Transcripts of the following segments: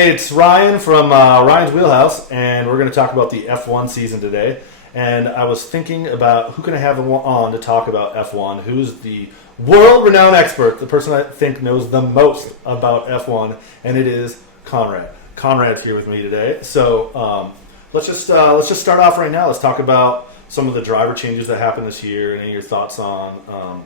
Hey, it's Ryan from Ryan's Wheelhouse, and we're going to talk about the F1 season today. And I was thinking about who can I have on to talk about F1, who's the world-renowned expert, the person I think knows the most about F1, and it is Conrad. Conrad's here with me today. So let's just start off right now. Let's talk about some of the driver changes that happened this year, and any of your thoughts on,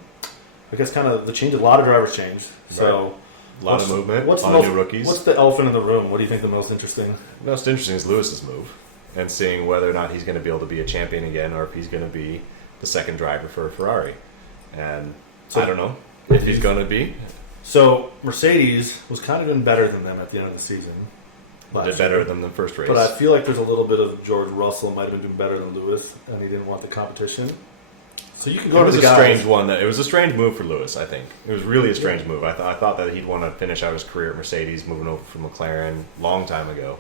I guess, kind of the change. A lot of drivers changed. So. Right. A lot of movement, a lot of new rookies. What's the elephant in the room? What do you think the most interesting? The most interesting is Lewis's move and seeing whether or not he's going to be able to be a champion again or if he's going to be the second driver for Ferrari. And so, I don't know if he's going to be. So Mercedes was kind of doing better than them at the end of the season. Did better than the first race. But I feel like there's a little bit of George Russell might have been doing better than Lewis, and he didn't want the competition. So you can go to the guys. It was a strange move for Lewis, I think. It was really a strange move. I thought that he'd want to finish out his career at Mercedes, moving over from McLaren long time ago.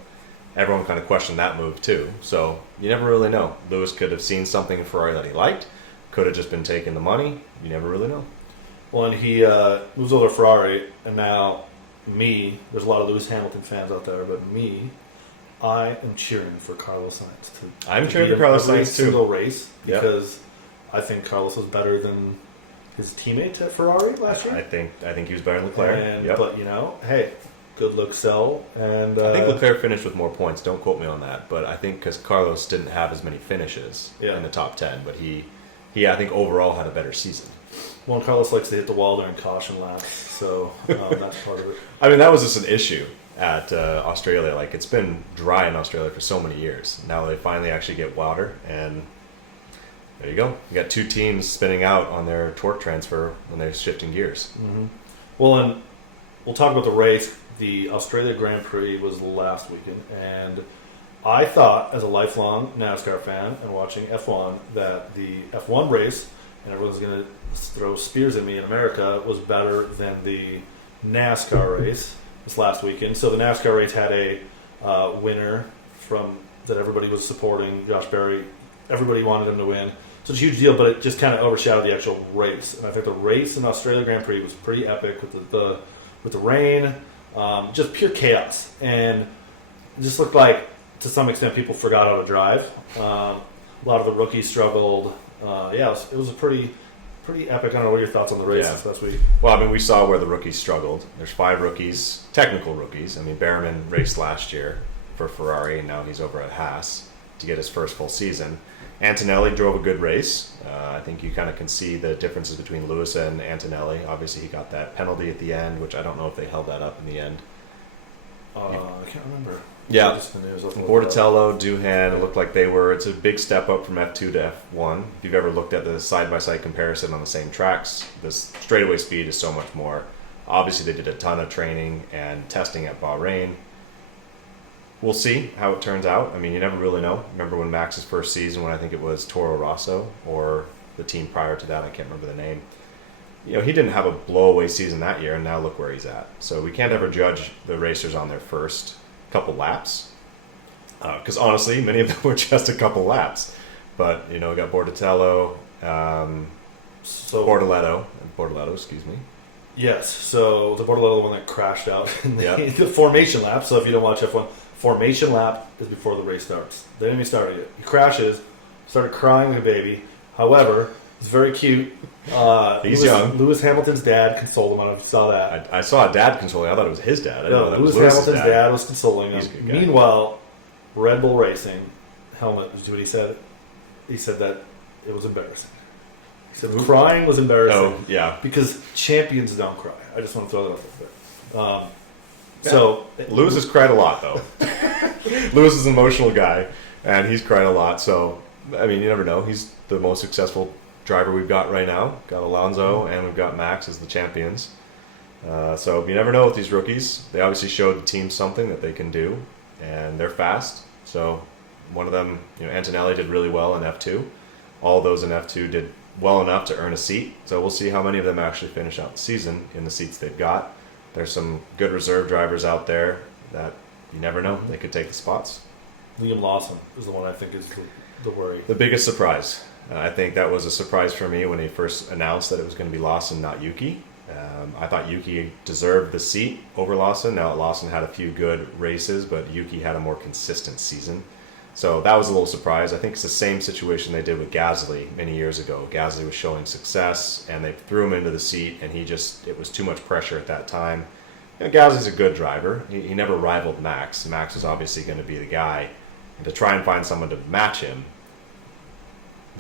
Everyone kind of questioned that move too. So you never really know. Lewis could have seen something in Ferrari that he liked. Could have just been taking the money. You never really know. Well, and he moves over to Ferrari, and now there's a lot of Lewis Hamilton fans out there, but I am cheering for Carlos Sainz. I'm cheering for Carlos Sainz too. Single race because. Yep. I think Carlos was better than his teammate at Ferrari last year. I think he was better than Leclerc. But hey, good looks sell. And I think Leclerc finished with more points. Don't quote me on that, but I think because Carlos didn't have as many finishes in the top 10, but he I think overall had a better season. Well, and Carlos likes to hit the wall during caution laps, so that's part of it. I mean, that was just an issue at Australia. Like it's been dry in Australia for so many years. Now they finally actually get water and. There you go. You got two teams spinning out on their torque transfer when they're shifting gears. Mm-hmm. Well, and we'll talk about the race. The Australia Grand Prix was last weekend, and I thought, as a lifelong NASCAR fan and watching F1, that the F1 race, and everyone's going to throw spears at me in America, was better than the NASCAR race this last weekend. So the NASCAR race had a winner that everybody was supporting, Josh Berry. Everybody wanted him to win. So it's a huge deal, but it just kind of overshadowed the actual race. And I think the race in the Australia Grand Prix was pretty epic with the rain, just pure chaos. And it just looked like, to some extent, people forgot how to drive. A lot of the rookies struggled. It was a pretty epic. I don't know, what are your thoughts on the race this last week? Well, I mean, we saw where the rookies struggled. There's 5 rookies, technical rookies. I mean, Behrman raced last year for Ferrari, and now he's over at Haas to get his first full season. Antonelli drove a good race. I think you kind of can see the differences between Lewis and Antonelli. Obviously, he got that penalty at the end, which I don't know if they held that up in the end. I can't remember. Yeah. Bortatello, Doohan, it looked like it's a big step up from F2 to F1. If you've ever looked at the side-by-side comparison on the same tracks, the straightaway speed is so much more. Obviously, they did a ton of training and testing at Bahrain. We'll see how it turns out. I mean, you never really know. Remember when Max's first season, when I think it was Toro Rosso, or the team prior to that, I can't remember the name. He didn't have a blow-away season that year, and now look where he's at. So we can't ever judge the racers on their first couple laps. Because honestly, many of them were just a couple laps. But, we got Bortatello, Bortoletto, excuse me. Yes, so the Bortoletto one that crashed out in the formation lap. So if you don't watch F1, formation lap is before the race starts. They didn't even start yet. He crashes, started crying like a baby. However, it's very cute. He's young. Lewis Hamilton's dad consoled him. I don't know if you saw that. I saw a dad consoling him. I thought it was his dad. I didn't know that Lewis was Lewis's Hamilton's dad was consoling him. Meanwhile, Red Bull Racing, Helmut, did you what he said? He said that it was embarrassing. He said crying was embarrassing. Oh, yeah. Because champions don't cry. I just want to throw that out there. So Lewis has cried a lot, though. Lewis is an emotional guy, and he's cried a lot. So, I mean, you never know. He's the most successful driver we've got right now. Got Alonso, and we've got Max as the champions. So you never know with these rookies. They obviously showed the team something that they can do, and they're fast. So one of them, Antonelli did really well in F2. All those in F2 did well enough to earn a seat. So we'll see how many of them actually finish out the season in the seats they've got. There's some good reserve drivers out there that you never know. They could take the spots. Liam Lawson is the one I think is the worry. The biggest surprise. I think that was a surprise for me when he first announced that it was going to be Lawson, not Yuki. I thought Yuki deserved the seat over Lawson. Now, Lawson had a few good races, but Yuki had a more consistent season. So that was a little surprise. I think it's the same situation they did with Gasly many years ago. Gasly was showing success, and they threw him into the seat, and it was too much pressure at that time. Gasly's a good driver. He never rivaled Max. Max was obviously going to be the guy. And to try and find someone to match him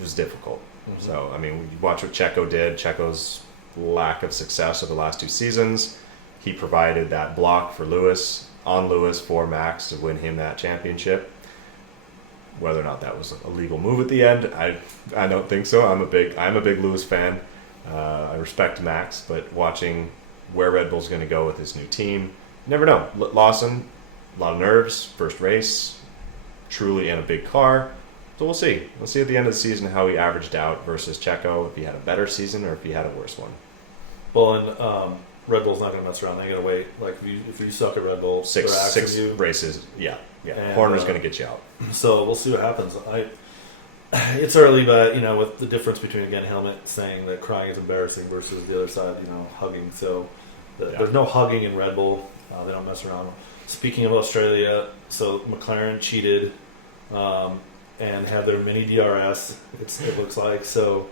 was difficult. Mm-hmm. So, I mean, you watch what Checo did. Checo's lack of success over the last 2 seasons. He provided that block for Lewis, for Max to win him that championship. Whether or not that was a legal move at the end, I don't think so. I'm a big Lewis fan. I respect Max, but watching where Red Bull's going to go with his new team, you never know. Lawson, a lot of nerves, first race, truly in a big car. So we'll see. We'll see at the end of the season how he averaged out versus Checo, if he had a better season or if he had a worse one. Well, and Red Bull's not going to mess around. They got to wait. Like if you suck at Red Bull, six races, yeah. Horner's going to get you out. So we'll see what happens. It's early, but with the difference between Helmut saying that crying is embarrassing versus the other side, hugging. So there's no hugging in Red Bull. They don't mess around. Speaking of Australia, so McLaren cheated and had their mini DRS. It looks like so.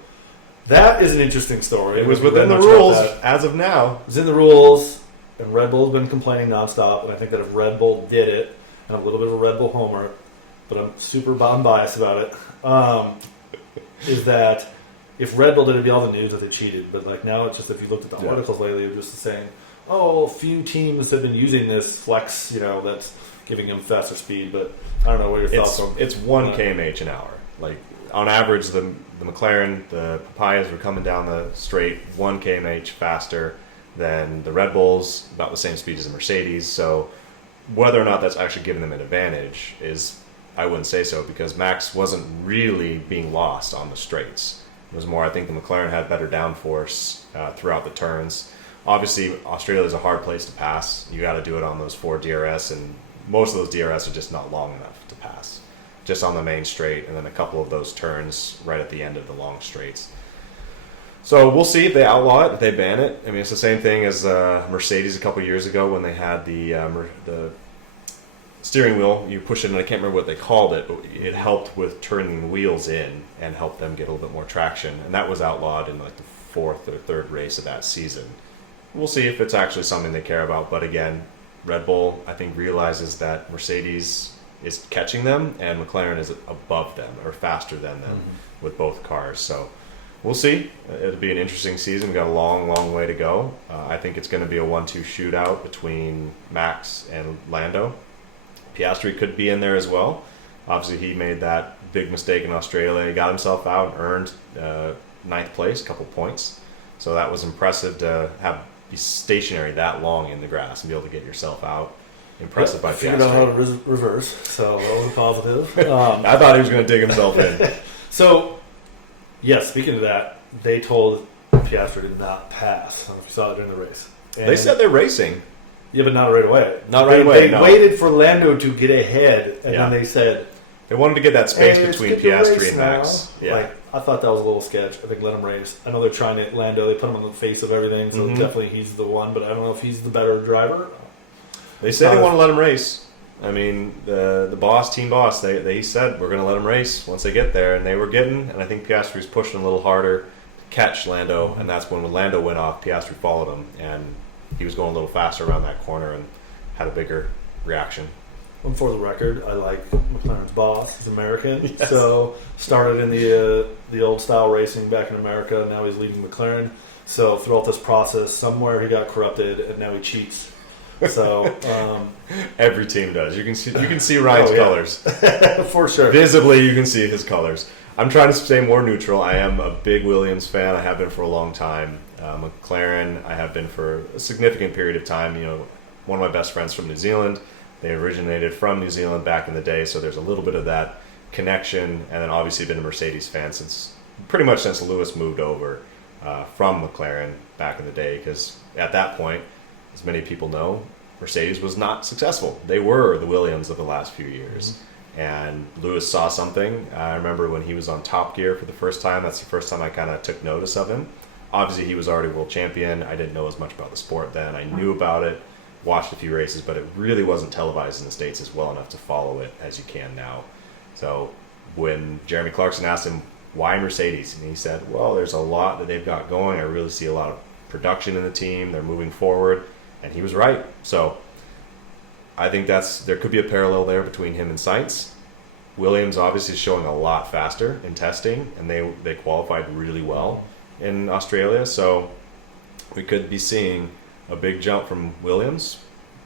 That is an interesting story. It was within the rules as of now. It was in the rules, and Red Bull's been complaining nonstop. And I think that if Red Bull did it, and I'm a little bit of a Red Bull homer, but I'm super biased about it, is that if Red Bull did it, it'd be all the news that they cheated. But like now, it's just if you looked at the articles lately, they're just saying, a few teams have been using this flex, that's giving them faster speed. But I don't know what your thoughts are. It's 1 km/h an hour. Like on average, the McLaren, the Papayas were coming down the straight 1 km/h faster than the Red Bulls, about the same speed as the Mercedes. So whether or not that's actually giving them an advantage I wouldn't say so, because Max wasn't really being lost on the straights. It was more, I think the McLaren had better downforce throughout the turns. Obviously, Australia is a hard place to pass. You got to do it on those 4 DRS, and most of those DRS are just not long enough to pass. Just on the main straight, and then a couple of those turns right at the end of the long straights. So we'll see if they outlaw it, if they ban it. I mean, it's the same thing as Mercedes a couple years ago when they had the steering wheel. You push it, and I can't remember what they called it, but it helped with turning the wheels in and helped them get a little bit more traction. And that was outlawed in like the 4th or 3rd race of that season. We'll see if it's actually something they care about. But again, Red Bull, I think, realizes that Mercedes is catching them and McLaren is above them or faster than them with both cars. So we'll see. It'll be an interesting season. We've got a long, long way to go. I think it's going to be a 1-2 shootout between Max and Lando. Piastri could be in there as well. Obviously, he made that big mistake in Australia. He got himself out and earned 9th place, a couple points. So that was impressive to be stationary that long in the grass and be able to get yourself out. Impressive by Piastri. Figured out how to reverse, so that was a positive. I thought he was going to dig himself in. So, yes, speaking of that, they told Piastri to not pass. I don't know if you saw it during the race. And they said they're racing. Yeah, but not right away. They waited for Lando to get ahead, and then they said... They wanted to get that space between Piastri and Max. Yeah. Like, I thought that was a little sketch. I think let him race. I know they're trying to... Lando, they put him on the face of everything, so definitely he's the one, but I don't know if he's the better driver. They said they want to let him race. I mean, the boss, team boss, they said we're going to let him race once they get there, and they were getting, and I think Piastri was pushing a little harder to catch Lando, and that's when Lando went off, Piastri followed him, and he was going a little faster around that corner and had a bigger reaction. And for the record, I like McLaren's boss. He's American, yes. So started in the old style racing back in America. Now he's leading McLaren. So throughout this process, somewhere he got corrupted, and now he cheats. So every team does. You can see Ryan's colors for sure. Visibly, you can see his colors. I'm trying to stay more neutral. I am a big Williams fan. I have been for a long time. McLaren, I have been for a significant period of time. One of my best friends from New Zealand. They originated from New Zealand back in the day, so there's a little bit of that connection. And then obviously been a Mercedes fan pretty much since Lewis moved over from McLaren back in the day. Because at that point, as many people know, Mercedes was not successful. They were the Williams of the last few years. And Lewis saw something. I remember when he was on Top Gear for the first time. That's the first time I kind of took notice of him. obviously he was already world champion. I didn't know as much about the sport then. I knew about it, watched a few races, but it really wasn't televised in the States as well enough to follow it as you can now. So when Jeremy Clarkson asked him, why Mercedes? And he said, well, there's a lot that they've got going. I really see a lot of production in the team. They're moving forward. And he was right. So I think there could be a parallel there between him and Sainz. Williams obviously is showing a lot faster in testing, and they qualified really well in Australia. So we could be seeing a big jump from Williams,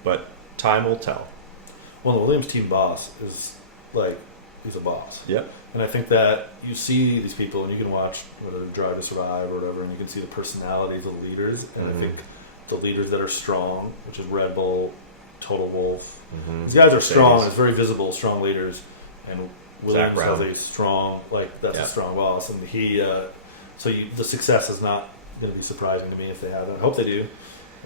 but time will tell. Well, the Williams team boss is he's a boss. Yep. And I think that you see these people, and you can watch whether Drive to Survive or whatever, and you can see the personalities of the leaders. And I think the leaders that are strong, which is Red Bull, Total Wolff, these guys are strong. It's very visible, strong leaders. And Williams has a strong, a strong boss. And the success is not going to be surprising to me if they have it. I hope they do.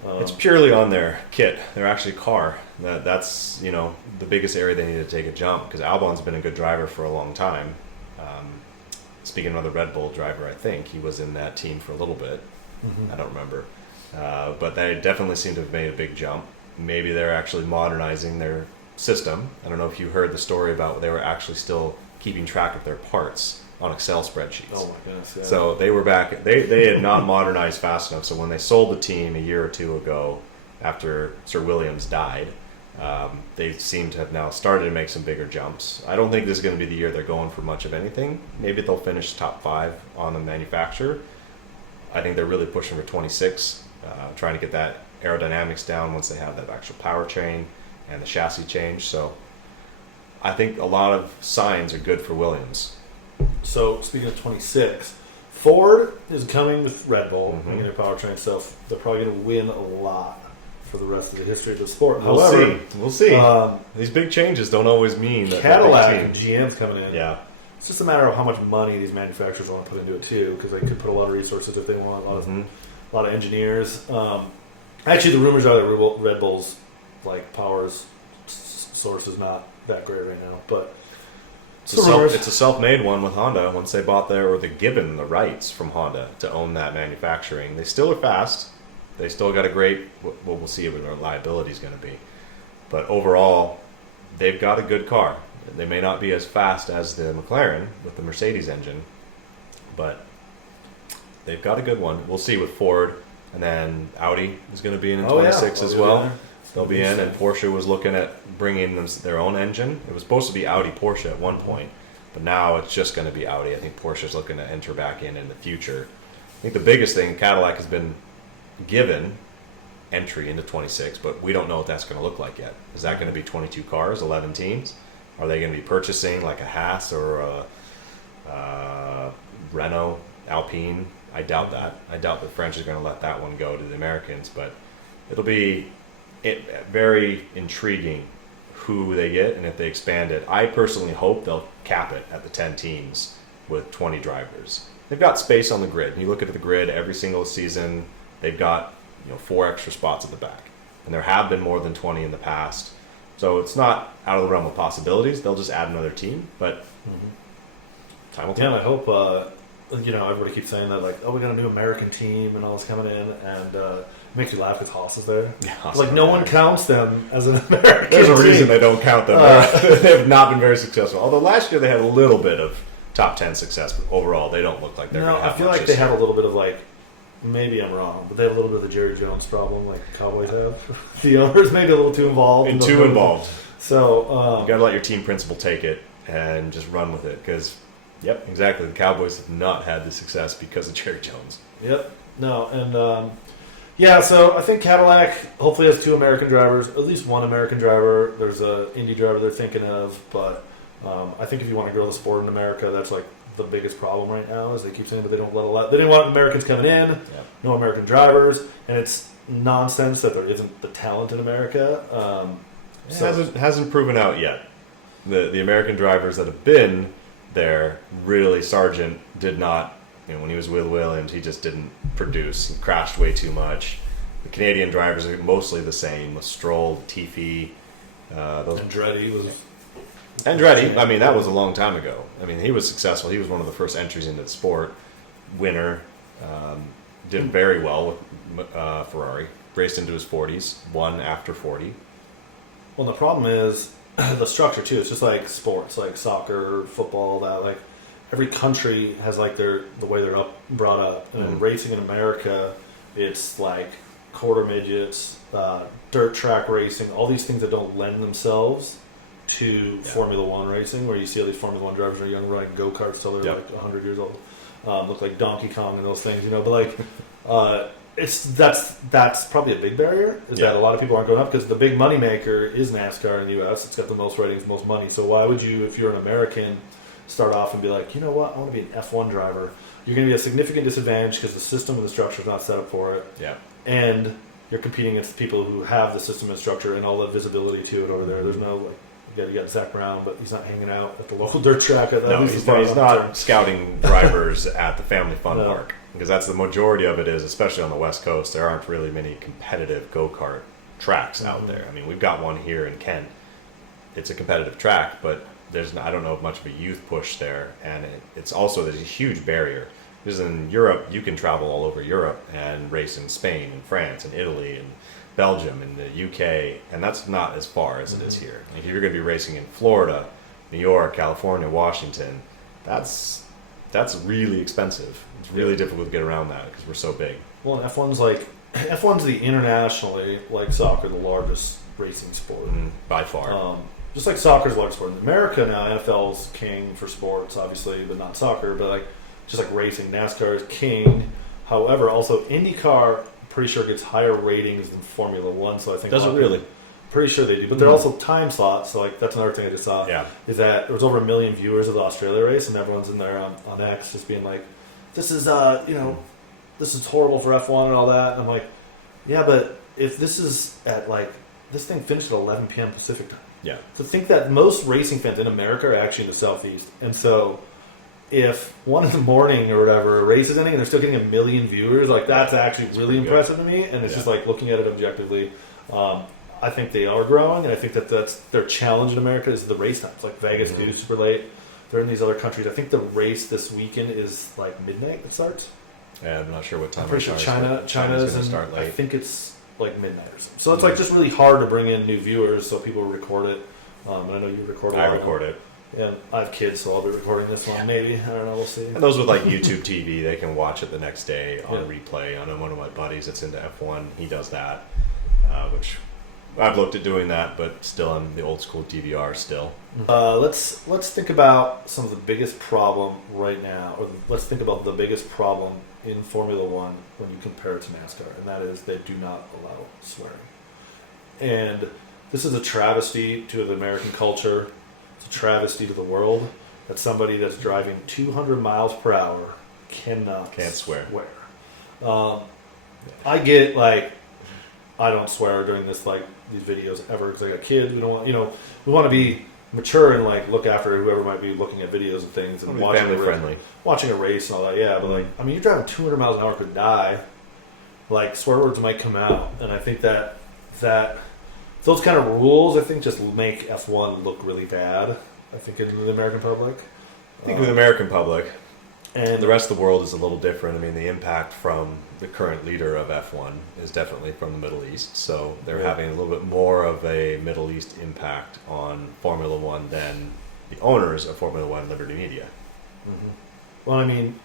It's purely on their kit. They're actually car. That's the biggest area they need to take a jump, because Albon's been a good driver for a long time. Speaking of the Red Bull driver, I think he was in that team for a little bit. I don't remember. But they definitely seem to have made a big jump. Maybe they're actually modernizing their system. I don't know if you heard the story about they were actually still keeping track of their parts on Excel spreadsheets. Oh my goodness! Yeah. So they were back. They had not modernized fast enough. So when they sold the team a year or two ago, after Sir Williams died, they seem to have now started to make some bigger jumps. I don't think this is going to be the year they're going for much of anything. Maybe they'll finish top 5 on the manufacturer. I think they're really pushing for 26, trying to get that aerodynamics down once they have that actual powertrain and the chassis change. So I think a lot of signs are good for Williams. So speaking of 26, Ford is coming with Red Bull, making their powertrain stuff. They're probably going to win a lot for the rest of the history of the sport. We'll see. These big changes don't always mean that Cadillac and GM's coming in. Yeah. It's just a matter of how much money these manufacturers want to put into it too, because they could put a lot of resources if they want, a lot of engineers. Actually, the rumors are that Red Bull's power source is not that great right now, but it's a self-made one with Honda. Once they bought they're given the rights from Honda to own that manufacturing. They still are fast. They still got a great. Well, we'll see what their reliability is going to be, but overall, they've got a good car. They may not be as fast as the McLaren with the Mercedes engine, but they've got a good one. We'll see with Ford, and then Audi is going to be in 26 as well. They'll be in, and Porsche was looking at bringing them their own engine. It was supposed to be Audi Porsche at one point, but now it's just going to be Audi. I think Porsche's looking to enter back in the future. I think the biggest thing, Cadillac has been given entry into 26, but we don't know what that's going to look like yet. Is that going to be 22 cars, 11 teams? Are they going to be purchasing like a Haas or a Renault, Alpine? I doubt that. I doubt that French is going to let that one go to the Americans, but it'll be very intriguing who they get and if they expand it. I personally hope they'll cap it at the 10 teams with 20 drivers. They've got space on the grid. You look at the grid every single season, they've got 4 extra spots at the back. And there have been more than 20 in the past. So it's not out of the realm of possibilities. They'll just add another team, but time will tell. Yeah, and I hope, everybody keeps saying that, we got a new American team and all this coming in, and it makes you laugh because Haas is there. Yeah, Haas no one counts them as an American There's a team. reason they don't count them. They've not been very successful. Although last year they had a little bit of top 10 success, but overall they don't look like they're going to have I feel like they have a little bit of maybe I'm wrong, but they have a little bit of the Jerry Jones problem like the Cowboys have. The owners maybe a little too involved. Too involved. So you got to let your team principal take it and just run with it, because yep, exactly. The Cowboys have not had the success because of Jerry Jones. Yep. No, and so I think Cadillac hopefully has 2 American drivers, at least 1 American driver. There's a Indy driver they're thinking of, but I think if you want to grow the sport in America, that's the biggest problem right now. Is they keep saying that they don't they didn't want Americans coming in, no American drivers, and it's nonsense that there isn't the talent in America. It hasn't proven out yet. The American drivers that have been there, really, Sargent did not. When he was with Williams, he just didn't produce. He crashed way too much. The Canadian drivers are mostly the same. With Stroll, Tiffy, Andretti was. Andretti, that was a long time ago. He was successful. He was one of the first entries into the sport, winner. did very well with Ferrari. Raced into his 40s, won after 40. Well, the problem is the structure too. It's just like sports, like soccer, football. That like every country has like the way they're brought up. And in racing in America, it's like quarter midgets, dirt track racing, all these things that don't lend themselves to Formula One racing, where you see all these Formula One drivers are young riding go karts till they're like 100 years old, look like Donkey Kong and those things, But like, that's probably a big barrier. Is that a lot of people aren't going up because the big money maker is NASCAR in the U.S. It's got the most ratings, most money. So why would you, if you're an American, start off and be like, you know what, I want to be an F1 driver? You're going to be at a significant disadvantage because the system and the structure is not set up for it. Yeah. And you're competing against people who have the system and structure and all the visibility to it over there. There's no, like, you got Zach Brown, but he's not hanging out at the local dirt track. No, he's not scouting drivers at the Family Fun Park. Because that's the majority of it is, especially on the West Coast, there aren't really many competitive go-kart tracks out there. I mean, we've got one here in Kent. It's a competitive track, but I don't know much of a youth push there. And there's a huge barrier. Because in Europe, you can travel all over Europe and race in Spain and France and Italy and Belgium and the UK, and that's not as far as it is here. Like if you're going to be racing in Florida, New York, California, Washington, that's really expensive. It's really difficult to get around that because we're so big. Well, and F1's the internationally, like soccer, the largest racing sport. By far. Just like soccer's the largest sport. In America now, NFL's king for sports, obviously, but not soccer. But like just like racing, NASCAR is king. However, also IndyCar, I'm pretty sure gets higher ratings than Formula One. So I think does it really? Pretty sure they do, but they're also time slots. So like that's another thing I just saw. Yeah. Is that there was over 1 million viewers of the Australia race, and everyone's in there on X just being like, "This is this is horrible for F1 and all that." And I'm like, yeah, but if this is at like this thing finished at 11 p.m. Pacific time. Yeah. So think that most racing fans in America are actually in the Southeast, and so if 1 in the morning or whatever a race is ending and they're still getting 1 million viewers, like that's actually really impressive to me. And it's just like looking at it objectively. I think they are growing, and I think that's their challenge in America is the race times. Like Vegas do super late. They're in these other countries. I think the race this weekend is like midnight. It starts. Yeah, I'm not sure what time. I'm pretty sure China's going to start late. I think it's like midnight or something. So it's like just really hard to bring in new viewers, so people record it. And I know you record it. I record it. Yeah, I have kids, so I'll be recording this one. Maybe I don't know. We'll see. And those with like YouTube TV, they can watch it the next day on replay. I know one of my buddies that's into F1. He does that, which. I've looked at doing that, but still I'm the old school DVR still. Let's think about some of the biggest problem right now, or let's think about the biggest problem in Formula One when you compare it to NASCAR, and that is they do not allow swearing. And this is a travesty to the American culture. It's a travesty to the world that somebody that's driving 200 miles per hour can't swear. I get like I don't swear during this these videos ever because I got kids. We don't want we want to be mature and like look after whoever might be looking at videos and things and watching family friendly, watching a race and all that. Yeah, but like I mean, you're driving 200 miles an hour could die. Like swear words might come out, and I think that those kind of rules I think just make F1 look really bad. I think in the American public. I think with the American public. And the rest of the world is a little different. I mean, the impact from the current leader of F1 is definitely from the Middle East. So they're having a little bit more of a Middle East impact on Formula One than the owners of Formula One, Liberty Media. Well, I mean,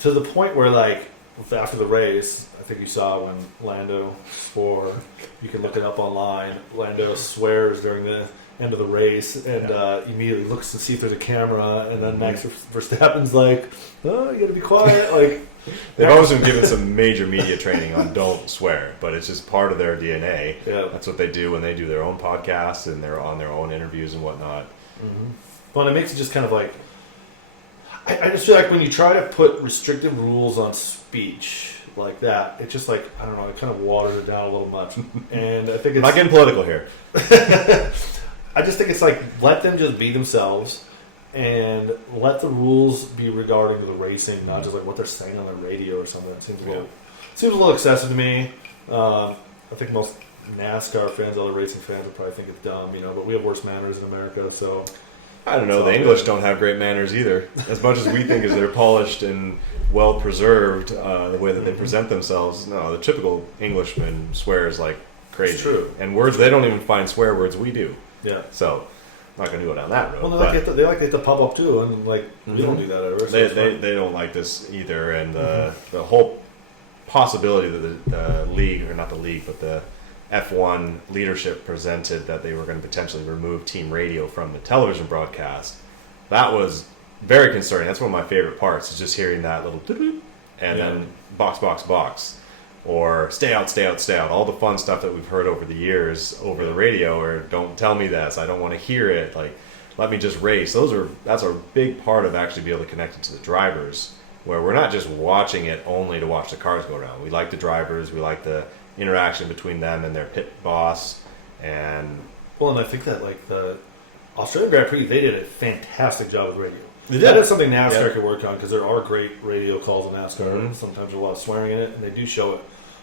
to the point where, like, after the race, I think you saw when Lando swore, you can look it up online, Lando swears during the end of the race and immediately looks to see through the camera, and then Max Verstappen's like, oh, you gotta be quiet. Like, they've always been given some major media training on don't swear, but it's just part of their DNA. Yeah. That's what they do when they do their own podcasts and they're on their own interviews and whatnot. Well, it makes it just kind of like, I just feel like when you try to put restrictive rules on speech like that, it just like, I don't know, it kind of waters it down a little much. And I think it's... I'm not getting political here. I just think it's like, let them just be themselves and let the rules be regarding the racing, not just like what they're saying on the radio or something. It seems a little excessive to me. I think most NASCAR fans, other racing fans would probably think it's dumb, but we have worse manners in America, so I don't know. The English don't have great manners either. As much as we think is they're polished and well preserved, the way that they present themselves. No, the typical Englishman swears like crazy. It's true. And words they don't even find swear words. We do. Yeah. So I'm not going to go down that road. Well, they like the pub up too, and like we don't do that ever. So they don't like this either, and the whole possibility that the league, or not the league, but the F1 leadership presented that they were going to potentially remove team radio from the television broadcast. That was very concerning. That's one of my favorite parts, is just hearing that little and then box, box, box, or stay out, stay out, stay out. All the fun stuff that we've heard over the years over the radio, or don't tell me this, I don't want to hear it. Like, let me just race. That's a big part of actually being able to connect it to the drivers, where we're not just watching it only to watch the cars go around. We like the drivers. We like the interaction between them and their pit boss. And I think that like the Australian Grand Prix, they did a fantastic job with radio. They did. That is something NASCAR could work on, because there are great radio calls in NASCAR. Sometimes there's a lot of swearing in it, and they do show it.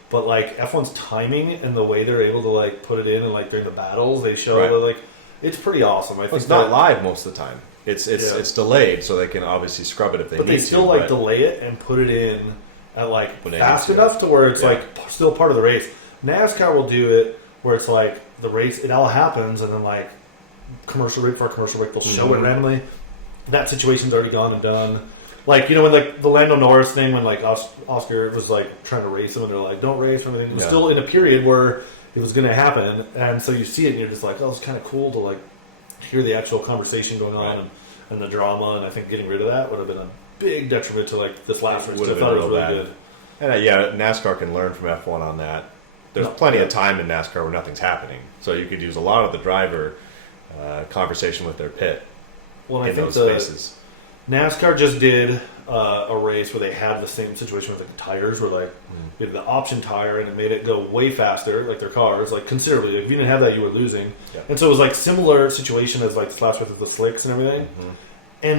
But like F1's timing and the way they're able to like put it in, and like during the battles they show that, like, it's pretty awesome. I think it's not live most of the time. It's delayed, so they can obviously scrub it if they need to. But they still like delay it and put it in at like when fast enough to where it's like still part of the race. NASCAR will do it where it's like the race, it all happens, and then like commercial break for a commercial break, they'll show it randomly. That situation's already gone and done. Like, you know, when like the Lando Norris thing, when like Oscar was like trying to race him, and they're like, "Don't race," or anything. It was still in a period where it was going to happen, and so you see it, and you're just like, "Oh, it's kind of cool to like hear the actual conversation going on and the drama." And I think getting rid of that would have been a big detriment to like this last race. I thought it was really good. And NASCAR can learn from F1 on that. There's plenty of time in NASCAR where nothing's happening, so you could use a lot of the driver conversation with their pit. Well, I think spaces. NASCAR just did a race where they had the same situation with the tires, where like they did the option tire, and it made it go way faster, like their cars, like considerably. Like, if you didn't have that, you were losing. Yeah. And so it was like similar situation as like Slash with the slicks and everything.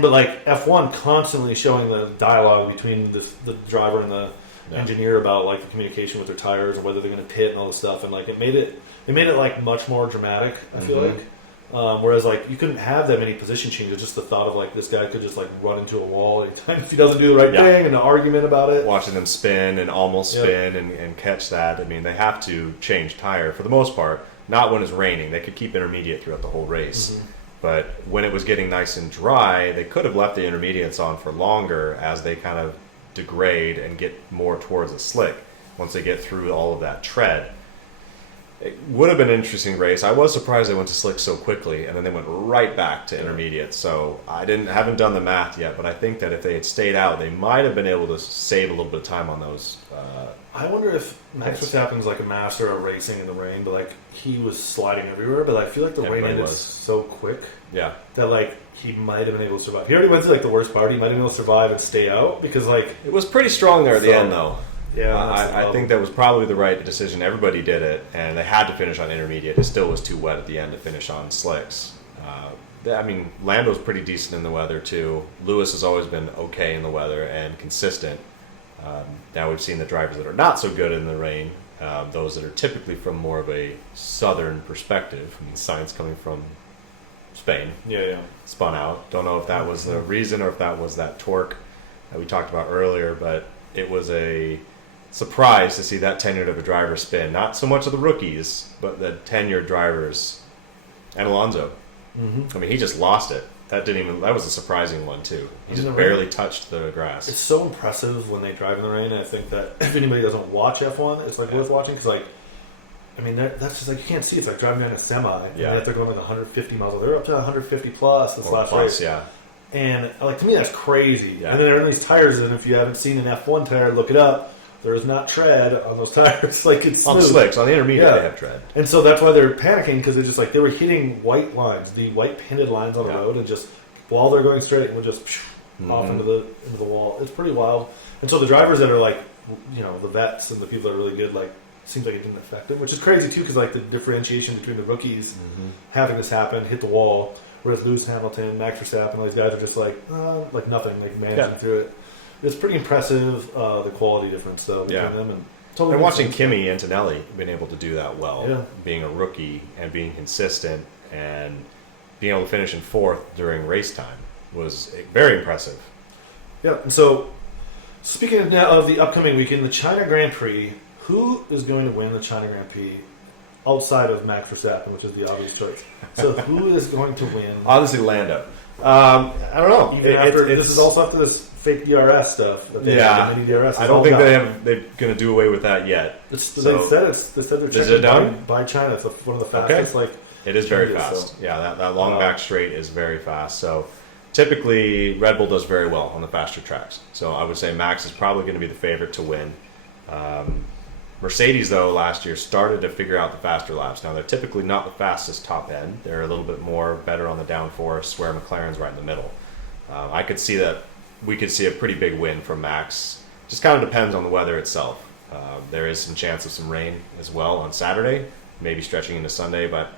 But like F1 constantly showing the dialogue between the driver and the engineer about like the communication with their tires and whether they're going to pit and all this stuff, and like it made it like much more dramatic. I feel like. Whereas like you couldn't have that many position changes. Just the thought of like this guy could just like run into a wall anytime if he doesn't do the right thing, and an argument about it. Watching them spin and almost spin and catch that. I mean, they have to change tire for the most part. Not when it's raining. They could keep intermediate throughout the whole race. But when it was getting nice and dry, they could have left the intermediates on for longer as they kind of degrade and get more towards the slick once they get through all of that tread. It would have been an interesting race. I was surprised they went to slick so quickly, and then they went right back to intermediate. So I haven't done the math yet, but I think that if they had stayed out, they might have been able to save a little bit of time on those. I wonder if Max Verstappen's like a master of racing in the rain, but like he was sliding everywhere. But I feel like the rain ended so quick, that like he might have been able to survive. He already went to like the worst part. He might have been able to survive and stay out, because like it was pretty strong there at the end, though. Yeah, I think that was probably the right decision. Everybody did it, and they had to finish on intermediate. It still was too wet at the end to finish on slicks. I mean, Lando's pretty decent in the weather, too. Lewis has always been okay in the weather and consistent. Now we've seen the drivers that are not so good in the rain, those that are typically from more of a southern perspective. I mean, Sainz coming from Spain. Spun out. Don't know if that was the reason or if that was that torque that we talked about earlier, but it was a surprise to see that tenured of a driver spin. Not so much of the rookies, but the tenured drivers. And Alonso. I mean, he just lost it. That was a surprising one too. He just barely touched the grass. It's so impressive when they drive in the rain. I think that if anybody doesn't watch F1, it's like worth watching, because like, I mean, that's just like, you can't see. It's like driving down a semi. And yet they're going like 150 miles. They're up to 150 plus this last race. And like, to me, that's crazy. And then they're in these tires, and if you haven't seen an F1 tire, look it up. There is not tread on those tires. Like, it's smooth. On slicks, on the intermediate, they have tread. And so that's why they're panicking, because they're just like, they were hitting white lines, the white painted lines on the road, and just while they're going straight, it would just off into the wall. It's pretty wild. And so the drivers that are like, you know, the vets and the people that are really good, like, seems like it didn't affect them, which is crazy too, because like the differentiation between the rookies having this happen, hit the wall, whereas Lewis Hamilton, Max Verstappen, all these guys are just like nothing, like managing through it. It's pretty impressive, the quality difference though between them. And totally watching Kimi Antonelli been able to do that well, being a rookie and being consistent, and being able to finish in 4th during race time was very impressive. Yeah, and so speaking now of the upcoming weekend, the China Grand Prix, who is going to win the China Grand Prix outside of Max Verstappen, which is the obvious choice? So who is going to win? Obviously, Lando. I don't know. Even after this is also after this fake DRS stuff. That they have, the mini DRS. I don't think they're going to do away with that yet. They said they're checking by China. It's one of the fastest. Okay. It is very fast. So. Yeah, that long back straight is very fast. So typically, Red Bull does very well on the faster tracks. So I would say Max is probably going to be the favorite to win. Mercedes, though, last year started to figure out the faster laps. Now, they're typically not the fastest top end. They're a little bit more better on the downforce, where McLaren's right in the middle. I could see that we could see a pretty big win from Max. Just kind of depends on the weather itself. There is some chance of some rain as well on Saturday, maybe stretching into Sunday, but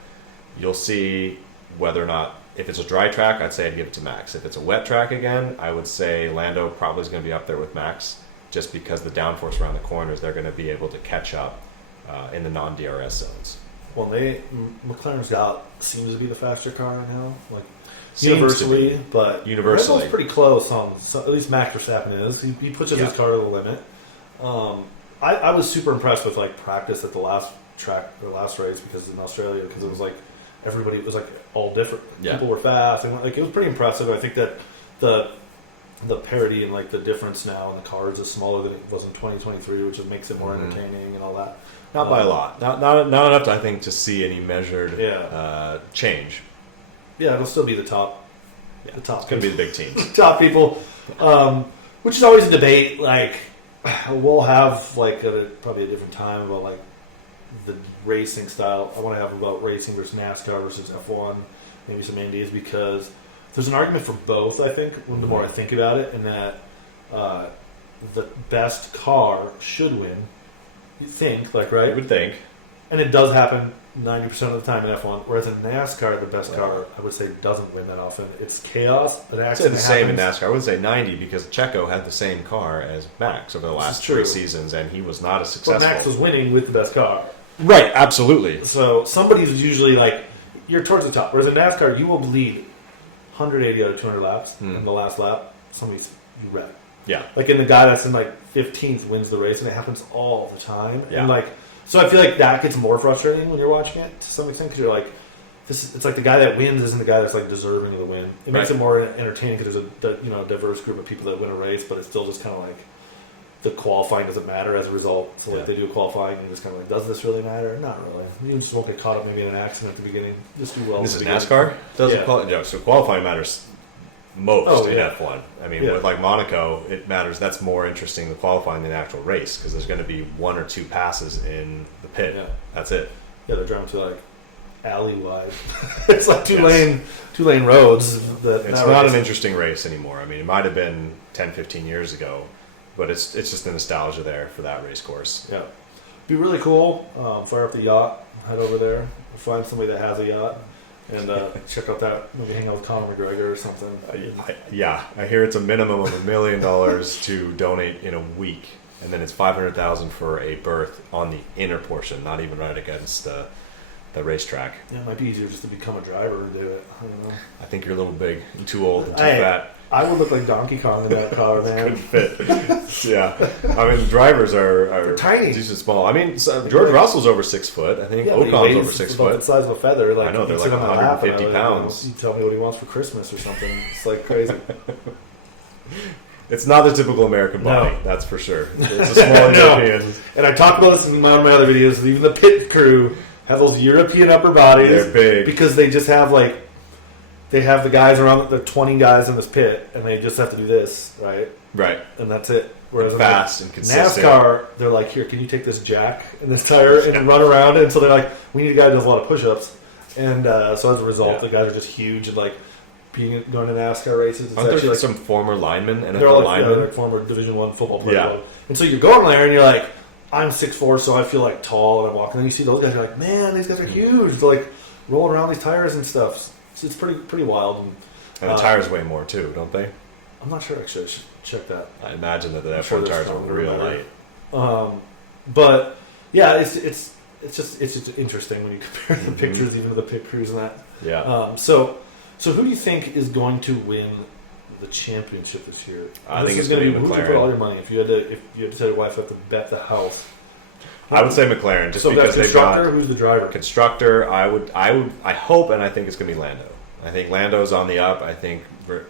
you'll see whether or not, if it's a dry track, I'd say I'd give it to Max. If it's a wet track again, I would say Lando probably is going to be up there with Max, just because the downforce around the corners, they're going to be able to catch up in the non-DRS zones. Well, McLaren's seems to be the faster car right now, like universally, but Red Bull's pretty close on. So at least Max Verstappen is. He pushes his car to the limit. I was super impressed with like practice at the last race because in Australia, because it was like everybody was like all different. Yeah. People were fast, and like it was pretty impressive. I think that the parity and like the difference now in the cars is smaller than it was in 2023, which makes it more entertaining and all that. Not by a lot. Not enough, I think, to see any measured change. Yeah, it'll still be the top. Yeah, the top. It's going to be the big teams. Top people, which is always a debate. Like we'll have like probably a different time about like the racing style. I want to have about racing versus NASCAR versus F1, maybe some Indies, because there's an argument for both, I think, the more I think about it, and that the best car should win. You think, like, right? You would think. And it does happen 90% of the time in F1, whereas in NASCAR, the best car, I would say, doesn't win that often. It's chaos. An accident the same in NASCAR. I wouldn't say 90, because Checo had the same car as Max over the last 3 seasons, and he was not as successful. But Max was winning with the best car. Right, absolutely. So somebody's usually, like, you're towards the top. Whereas in NASCAR, you will bleed 180 out of 200 laps. In the last lap, you wreck. Yeah. Like in the guy that's in like 15th wins the race, and it happens all the time. Yeah. And like, so I feel like that gets more frustrating when you're watching it to some extent, because you're like, it's like the guy that wins isn't the guy that's like deserving of the win. It makes it more entertaining because there's a diverse group of people that win a race, but it's still just kind of like the qualifying doesn't matter as a result. So like they do a qualifying and just kind of like, does this really matter? Not really. You just won't get caught up maybe in an accident at the beginning. Just do well. This is NASCAR? So qualifying matters most in F1. I mean, with like Monaco, it matters. That's more interesting, the qualifying, than the actual race, because there's going to be 1 or 2 passes in the pit. Yeah. That's it. Yeah, they're driving to like alley-wide. It's like two lane roads. It's not an interesting race anymore. I mean, it might have been 10, 15 years ago, but it's just the nostalgia there for that race course. Yeah. Be really cool. Fire up the yacht, head over there, find somebody that has a yacht, and check out that, maybe hang out with Conor McGregor or something. I hear it's a minimum of $1 million to donate in a week, and then it's $500,000 for a berth on the inner portion, not even right against the racetrack. Yeah, it might be easier just to become a driver and do it. I don't know. I think you're a little big, and too old, and too fat. I would look like Donkey Kong in that car, man. Couldn't fit. Yeah. I mean, the drivers are tiny. Decent small. I mean, George Russell's over 6 foot. I think Ocon's over 6 foot. The size of a feather. Like, I know, they're like 150 pounds. You tell me what he wants for Christmas or something. It's like crazy. It's not the typical American body, that's for sure. It's a small European. And I talk about this in one of my other videos. Even the pit crew have those European upper bodies. They're big. Because they just have like, they have the guys around, the 20 guys in this pit, and they just have to do this, right? Right. And that's it. Whereas fast and consistent. NASCAR, they're like, here, can you take this jack and this tire and run around? And so they're like, we need a guy who does a lot of push-ups. And so as a result, the guys are just huge and like going to NASCAR races. It's Aren't there like some former linemen, NFL linemen? Like former Division I football players. Yeah. And so you're going there and you're like, I'm 6'4", so I feel like tall, and I'm walking. And you see those guys, you're like, man, these guys are huge. They're like rolling around these tires and stuff. It's pretty wild. And the tires weigh more too, don't they? I'm not sure, actually. I should check that. I imagine that the F1 tires are real light. But yeah, it's just interesting when you compare the pictures, even of the pit crews and that. Yeah. So So who do you think is going to win the championship this year? I think it's going to be Who would you McLaren. put all your money if you had to tell your wife you have to bet the house? I would say McLaren, just So because that's they've got constructor. Who's the driver? constructor. I hope, and I think it's going to be Lando. I think Lando's on the up. I think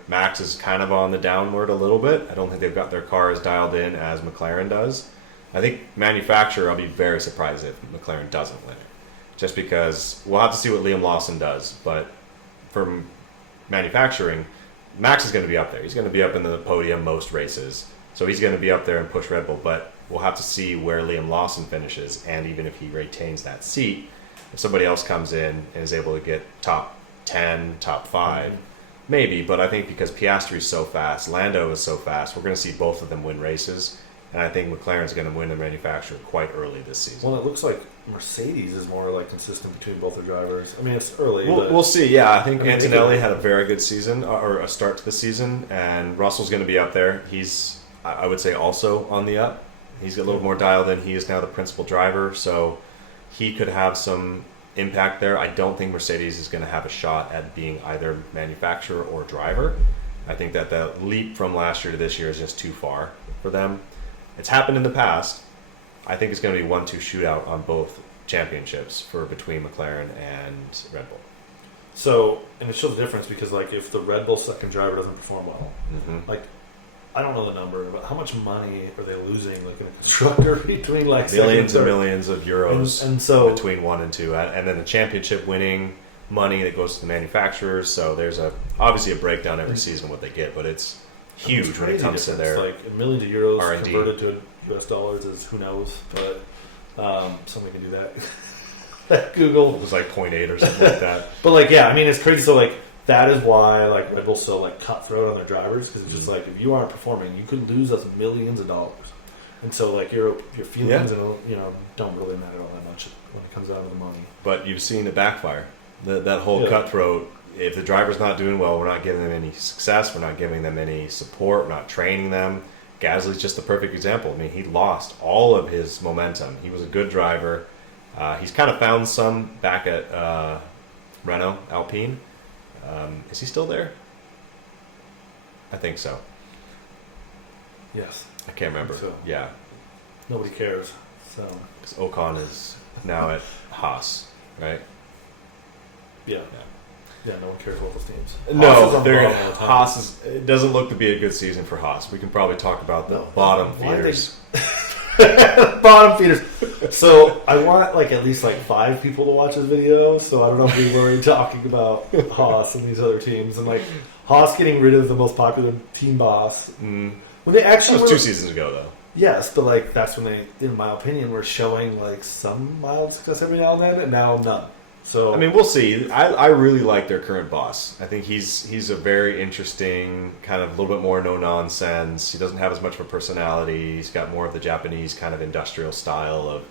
Max is kind of on the downward a little bit. I don't think they've got their cars dialed in as McLaren does. I think manufacturer, I'll be very surprised if McLaren doesn't win it. Just because we'll have to see what Liam Lawson does. But from manufacturing, Max is going to be up there. He's going to be up in the podium most races. So he's going to be up there and push Red Bull. But we'll have to see where Liam Lawson finishes. And even if he retains that seat, if somebody else comes in and is able to get top 10, top 5, maybe. But I think because Piastri is so fast, Lando is so fast, we're going to see both of them win races. And I think McLaren's going to win the manufacturer quite early this season. Well, it looks like Mercedes is more like consistent between both the drivers. I mean, it's early. We'll see. Yeah, I think Antonelli they had a very good season or a start to the season, and Russell's going to be up there. He's, I would say, also on the up. He's a little more dialed in. He is now the principal driver, so he could have some impact there. I don't think Mercedes is going to have a shot at being either manufacturer or driver. I think that the leap from last year to this year is just too far for them. It's happened in the past. I think it's going to be 1-2 shootout on both championships for between McLaren and Red Bull. So, and it shows the difference because, like, if the Red Bull second driver doesn't perform well, like, I don't know the number, but how much money are they losing, like, in a constructor between, like, millions and millions of euros and so between 1 and 2, and then the championship winning money that goes to the manufacturers. So there's obviously a breakdown every season what they get, but it's huge when it comes to their like $1 million to euros R&D. converted to US dollars is who knows, but somebody can do that. Google It was like 0.8 or something like that. But like, yeah, I mean, it's crazy. So like, that is why like Red Bull's so like cutthroat on their drivers because it's just like if you aren't performing, you could lose us millions of dollars. And so like your feelings and don't really matter all that much when it comes out of the money. But you've seen it backfire. That whole cutthroat. If the driver's not doing well, we're not giving them any success. We're not giving them any support. We're not training them. Gasly's just the perfect example. I mean, he lost all of his momentum. He was a good driver. He's kind of found some back at Renault Alpine. Is he still there? I think so. Yes. I can't remember. So. Yeah. Nobody cares. So 'Cause Ocon is now at Haas, right? yeah, no one cares about those teams. No, on the bottom all the time. Haas it doesn't look to be a good season for Haas. We can probably talk about the bottom Why feeders. Bottom feeders. So I want like at least like 5 people to watch this video. So I don't know if we were talking about Haas and these other teams and like Haas getting rid of the most popular team boss. When they That actually was were, 2 seasons ago, though. yes, but like that's when they, in my opinion, were showing like some mild success every now and then, and now none. So I mean, we'll see. I really like their current boss. I think he's a very interesting, kind of a little bit more no nonsense. He doesn't have as much of a personality. He's got more of the Japanese kind of industrial style of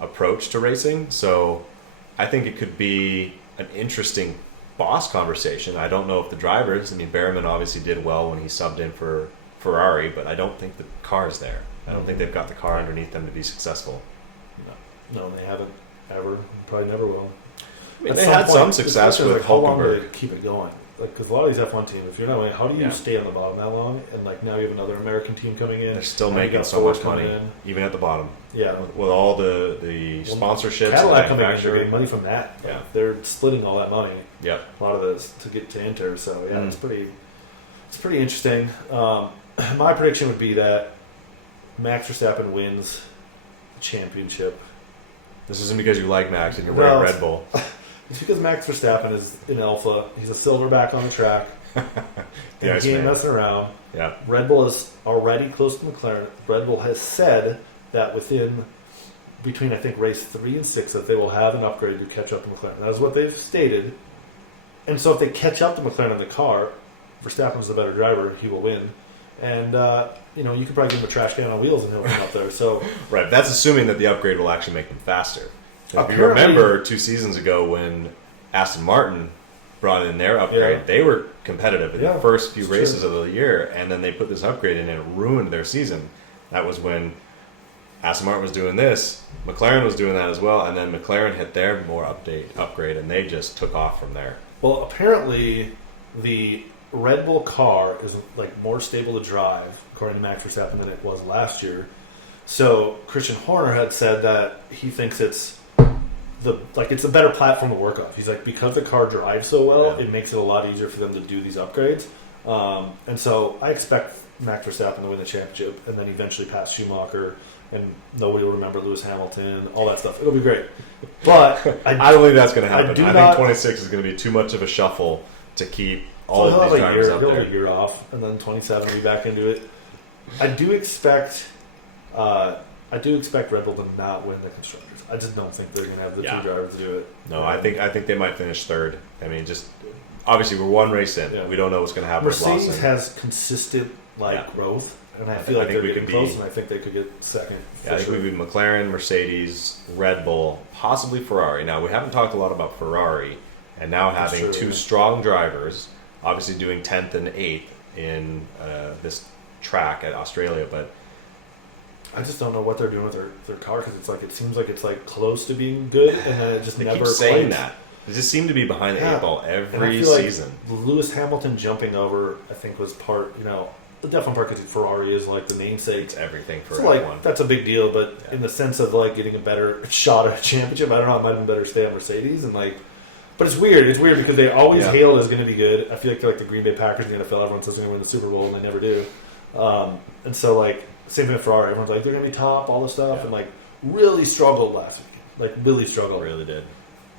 approach to racing. So I think it could be an interesting boss conversation. I don't know if the drivers. I mean, Behrman obviously did well when he subbed in for Ferrari, but I don't think the car is there. I don't think they've got the car underneath them to be successful. no, they haven't ever. Probably never will. I mean, At they some had point, some the success question is, with like, how long do Hulkenberg. they keep it going? Like, because a lot of these F1 teams, if you're not winning, how do you Yeah. stay on the bottom that long? And like now you have another American team coming in. They're still now you making got so Ford much coming money, in. even at the bottom. Yeah, With all the sponsorships Cadillac and coming in, they're getting manufacturing. money from that. Yeah. They're splitting all that money. Yep. A lot of this to get to enter. So yeah, Mm. it's pretty interesting. My prediction would be that Max Verstappen wins the championship. This isn't because you like Max and you're Well, wearing Red Bull. It's because Max Verstappen is in Alpha. He's a silverback on the track. And Yes, he ain't man. messing around. Yeah. Red Bull is already close to McLaren. Red Bull has said that between I think race 3 and 6 that they will have an upgrade to catch up to McLaren. That is what they've stated. And so if they catch up to McLaren in the car, Verstappen's the better driver. He will win. And you could probably give him a trash can on wheels and he'll come up there. So Right. That's assuming that the upgrade will actually make them faster. If you Apparently- remember 2 seasons ago when Aston Martin brought in their upgrade, Yeah. they were competitive in Yeah, the first few it's races true. of the year, and then they put this upgrade in and it ruined their season. That was when Aston Martin was doing this, McLaren was doing that as well, and then McLaren hit their upgrade, and they just took off from there. well, apparently the Red Bull car is like more stable to drive, according to Max Verstappen, than it was last year. So Christian Horner had said that he thinks it's a better platform to work off. He's like, because the car drives so well, it makes it a lot easier for them to do these upgrades. And so I expect Max Verstappen to win the championship and then eventually pass Schumacher, and nobody will remember Lewis Hamilton, all that stuff. It'll be great. But I don't think that's going to happen. I think 26 is going to be too much of a shuffle to keep all of these drivers out there. there. He'll have a year off, and then 27 will be back into it. I do expect Red Bull to not win the constructors. I just don't think they're going to have the two drivers to do it. No, I think they might finish third. I mean, just obviously we're one race in. Yeah. We don't know what's going to happen. Mercedes has consistent growth, and I feel like they're getting close, and I think they could get second. Yeah, I think we'd be McLaren, Mercedes, Red Bull, possibly Ferrari. Now we haven't talked a lot about Ferrari, and now having two strong drivers, obviously doing 10th and 8th in this track at Australia, but I just don't know what they're doing with their car, because it seems like it's close to being good, and then it just never. Keep saying that. They just seem to be behind the 8 ball every season. Lewis Hamilton jumping over, I think, was part. The definite part, because Ferrari is like the namesake. It's everything for F1. That's a big deal, but in the sense of getting a better shot at a championship, I don't know. It might have been better to stay on Mercedes But it's weird. It's weird because they always hail it as going to be good. I feel like they're like the Green Bay Packers in the NFL. Everyone says they're going to win the Super Bowl, and they never do. And so, same thing with Ferrari. Everyone's like, they're going to be top, all this stuff, and really struggled last week. Really struggled. Really did.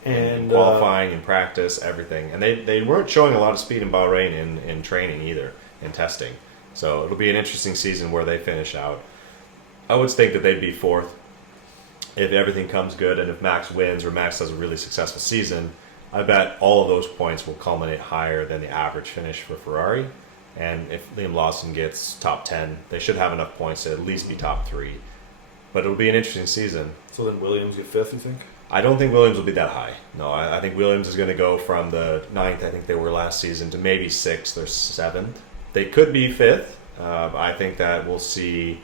And qualifying, in practice, everything. And they weren't showing a lot of speed in Bahrain in training either, in testing. So it'll be an interesting season where they finish out. I would think that they'd be fourth if everything comes good, and if Max wins or Max has a really successful season. I bet all of those points will culminate higher than the average finish for Ferrari. And if Liam Lawson gets top 10, they should have enough points to at least be top 3. But it'll be an interesting season. So then Williams get 5th, you think? I don't think Williams will be that high. No, I think Williams is going to go from the 9th, I think they were last season, to maybe 6th or 7th. They could be 5th. I think that we'll see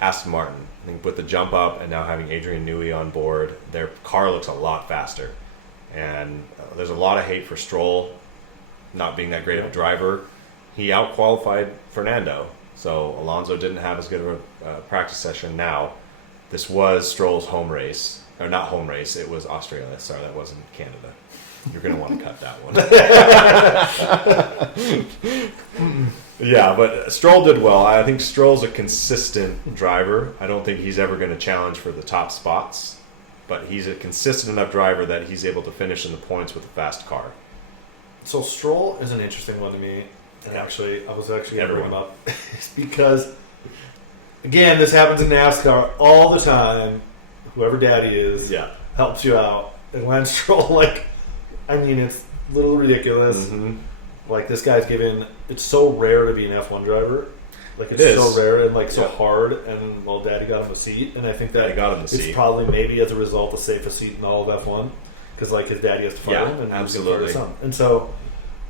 Aston Martin. I think with the jump up and now having Adrian Newey on board, their car looks a lot faster. And there's a lot of hate for Stroll not being that great of a driver. He out-qualified Fernando, so Alonso didn't have as good of a practice session now. This was Stroll's home race. Or not home race, it was Australia. Sorry, that wasn't Canada. You're going to want to cut that one. Yeah, but Stroll did well. I think Stroll's a consistent driver. I don't think he's ever going to challenge for the top spots. But he's a consistent enough driver that he's able to finish in the points with a fast car. So Stroll is an interesting one to me. And actually, I was actually going to bring him up. It's because, again, this happens in NASCAR all the time. Whoever daddy is helps you out. And Lance Stroll, it's a little ridiculous. Mm-hmm. This guy's given, it's so rare to be an F1 driver. It's so rare and so hard. And, daddy got him a seat. And I think that it's probably maybe as a result the safest seat in all of F1. Because, his daddy has to fire him. And absolutely. His son. And so,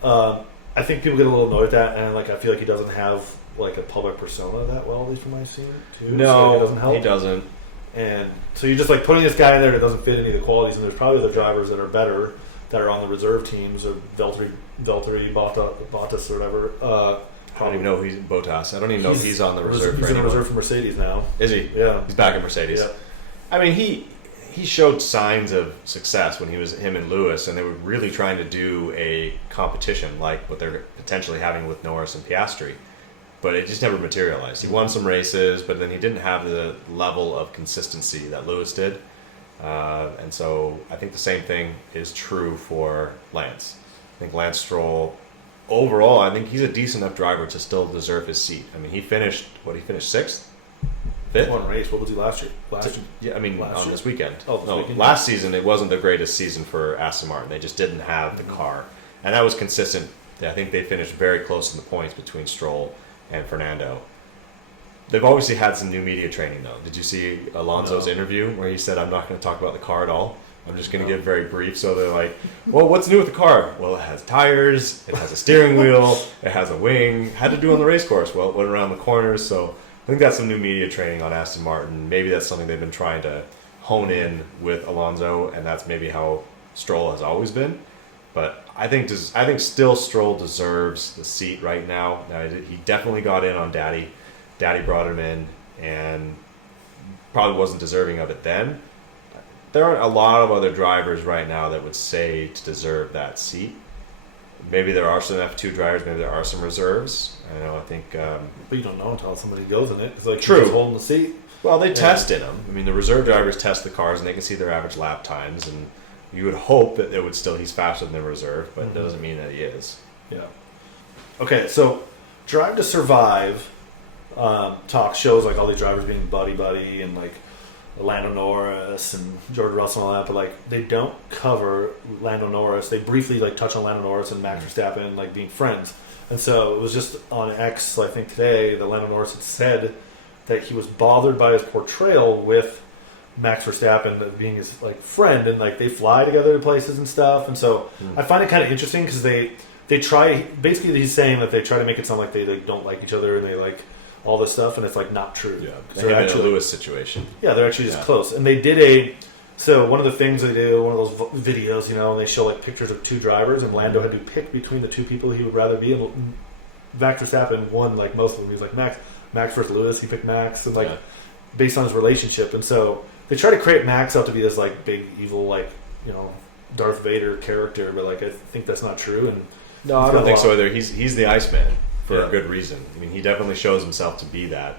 I think people get a little annoyed at that. And, I feel like he doesn't have, a public persona that well, at least from my scene, too. No, so it doesn't help. He doesn't. And so you're just putting this guy in there that doesn't fit any of the qualities, and there's probably other drivers that are better that are on the reserve teams, or Valtteri Bottas or whatever. I don't even know he's Bottas. I don't even know if he's on the reserve. He's in the reserve for Mercedes now. Is he? Yeah, he's back at Mercedes. Yeah. I mean, he showed signs of success when he was him and Lewis, and they were really trying to do a competition like what they're potentially having with Norris and Piastri. But it just never materialized. He won some races, but then he didn't have the level of consistency that Lewis did. And so I think the same thing is true for Lance. I think Lance Stroll, overall, I think he's a decent enough driver to still deserve his seat. I mean, he finished 6th? 5th? One race. What was he last year? This weekend. Weekend. Last season, it wasn't the greatest season for Aston Martin. They just didn't have the car. And that was consistent. I think they finished very close in the points between Stroll and Fernando. They've obviously had some new media training, though. Did you see Alonso's interview where he said, I'm not going to talk about the car at all? I'm just going to get very brief. So they're like, well, what's new with the car? Well, it has tires, it has a steering wheel, it has a wing. How'd it do on the race course? Well, it went around the corners. So I think that's some new media training on Aston Martin. Maybe that's something they've been trying to hone in with Alonso, and that's maybe how Stroll has always been. But I think still Stroll deserves the seat right now. He definitely got in on Daddy. Daddy brought him in, and probably wasn't deserving of it then. There aren't a lot of other drivers right now that would say to deserve that seat. Maybe there are some F2 drivers. Maybe there are some reserves. I think. But you don't know until somebody goes in it. It's like True. He's holding the seat. Well, they test in them. I mean, the reserve drivers test the cars, and they can see their average lap times, and you would hope that he's faster than the reserve, but it doesn't mean that he is. Yeah. Okay, so Drive to Survive talk shows like all these drivers being buddy and like Lando Norris and George Russell and all that, but like they don't cover Lando Norris. They briefly like touch on Lando Norris and Max Verstappen like being friends. And so it was just on X, I think today, that Lando Norris had said that he was bothered by his portrayal with Max Verstappen being his like friend, and like they fly together to places and stuff. And so I find it kind of interesting because they try, basically he's saying that they try to make it sound like they like don't like each other and they like all this stuff, and it's like not true. Yeah, they're actually in a Lewis situation. Yeah, they're actually just close. And they did so one of the things they did, one of those videos, and they show like pictures of two drivers, and Lando had to pick between the two people he would rather be. And Max Verstappen won like most of them. He was like Max versus Lewis. He picked Max, and like based on his relationship. And so they try to create Max out to be this like big evil like Darth Vader character, but like I think that's not true. And no, I don't think so either. He's the Iceman for a good reason. I mean, he definitely shows himself to be that.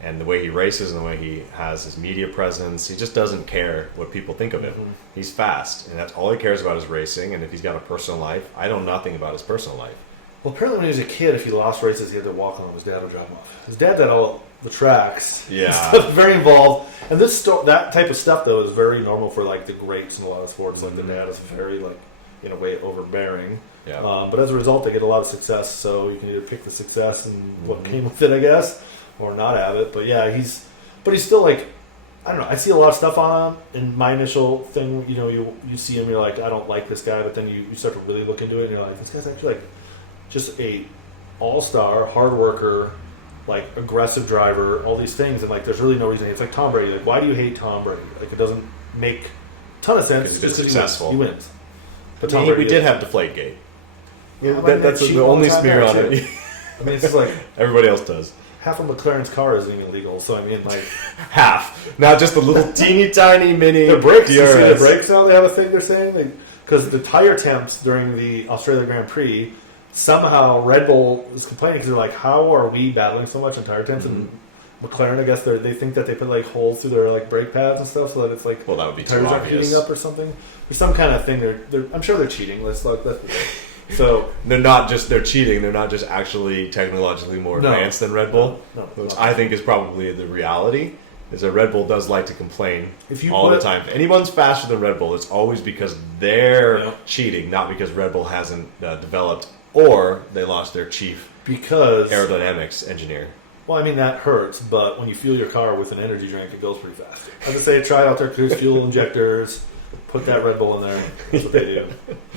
And the way he races and the way he has his media presence, he just doesn't care what people think of him. Mm-hmm. He's fast, and that's all he cares about is racing. And if he's got a personal life, I know nothing about his personal life. Well, apparently when he was a kid, if he lost races, he had to walk on him. His dad would drop him off. His dad did all the tracks. Yeah. Very involved. And that type of stuff, though, is very normal for, like, the greats in a lot of sports. Mm-hmm. Like, the dad is very, like, in a way, overbearing. Yeah. But as a result, they get a lot of success. So you can either pick the success and what came with it, I guess, or not have it. But, yeah, he's still, like, I don't know. I see a lot of stuff on him. And my initial thing, you see him, you're like, I don't like this guy. But then you start to really look into it, and you're like, this guy's actually, like, just a all-star, hard worker, like aggressive driver, all these things, and like there's really no reason. It's like Tom Brady. Like, why do you hate Tom Brady? Like, it doesn't make a ton of sense. Because he's been successful. He wins. But Tom Brady, we did have Deflategate. Yeah, that's the only smear on it. I mean, it's just like everybody else does. Half of McLaren's car isn't illegal, so I mean, like half. Not just the little teeny tiny mini. The brakes. You see the brakes now? They have a thing they're saying because the tire temps during the Australia Grand Prix. Somehow Red Bull is complaining because they're like, how are we battling so much in tire temps? And McLaren, I guess they think that they put like holes through their like brake pads and stuff so that it's like that would be tires too aren't obvious. heating up or something. There's some kind of thing. I'm sure they're cheating. Let's so they're cheating. They're not just actually technologically more advanced than Red Bull, which I think is probably the reality. Is that Red Bull does like to complain all the time. If anyone's faster than Red Bull, it's always because they're cheating, not because Red Bull hasn't developed. Or they lost their chief aerodynamics engineer. Well, I mean, that hurts, but when you fuel your car with an energy drink, it goes pretty fast. I would say try out their cruise fuel injectors, put that Red Bull in there. That's what they do.